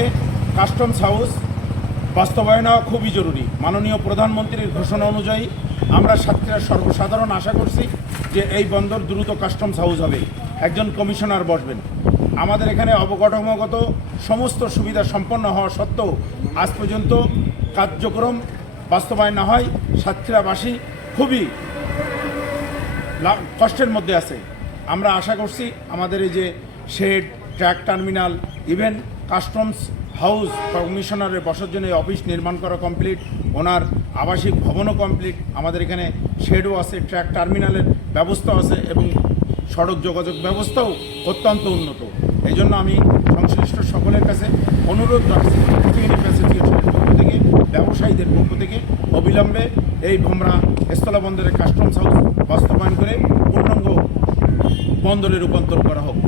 লক্ষ্যে customs house বাস্তবায়ন হওয়া খুবই জরুরি। মাননীয় প্রধানমন্ত্রীর ঘোষণা অনুযায়ী আমরা সাতক্ষীরার সর্বসাধারণ আশা করছি যে এই বন্দর দ্রুত কাস্টমস হাউস হবে। একজন কমিশনার বসবেন। আমাদের এখানে অবকাঠামোগত সমস্ত সুবিধা সম্পন্ন হওয়া সত্ত্বেও আজ পর্যন্ত কার্যক্রম বাস্তবায়ন না হয় সাতক্ষীরাবাসী খুবই কষ্টের মধ্যে আছে। আমরা আশা করছি আমাদের এই যে shed track terminal, even customs house কমিশনারের বসার জন্য অফিস নির্মাণ করা কমপ্লিট, ওনার আবাসিক ভবনও কমপ্লিট, আমাদের এখানে শেডও আছে, ট্র্যাক টার্মিনালের ব্যবস্থা আছে এবং সড়ক যোগাযোগ ব্যবস্থাও অত্যন্ত উন্নত। এই জন্য আমি সংশ্লিষ্ট সকলের কাছে অনুরোধ রাখছি পক্ষ থেকে, ব্যবসায়ীদের পক্ষ থেকে অবিলম্বে এই ভোমরা স্থলবন্দরের কাস্টমস হাউস বাস্তবায়ন করে পূর্ণাঙ্গ বন্দরে রূপান্তর করা হোক।